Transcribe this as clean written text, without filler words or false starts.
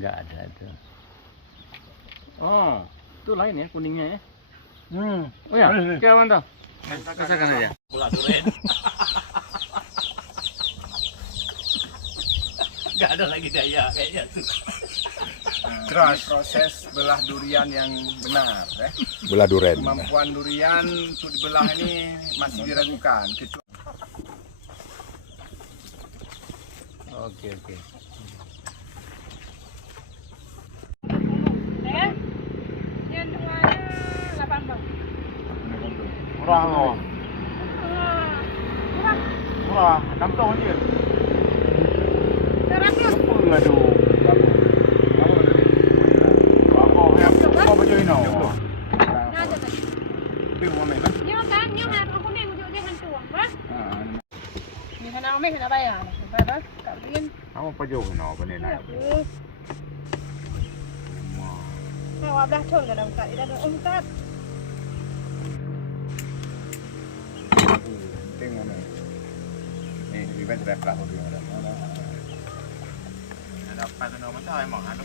Nggak ada itu. Oh, itu lain ya kuningnya ya. Oh ya, kayak mantap. Rasakan aja. Belah durian. Nggak ada lagi daya kayaknya tuh. Proses belah durian yang benar, Belah durian. Kemampuan durian untuk dibelah ini masih diragukan. Oke. Yang tengahnya 8 bang. Murah loh. Murah. 6 tahun aja. 100. Aduh. Apa baju ini? Nada tadi. Nyo kan, nyo harus aku nih ujuk dia hantu, bang. Ni sana kami kena bayar. Bayar kat Rin. Kamu baju ini apa nih? Nah, wablah thon ka daw kat. Ida do kat. Tengok nih. Nih, lebih baik sudah kelas dulu. Ada apa tu nama tu? Emang ada.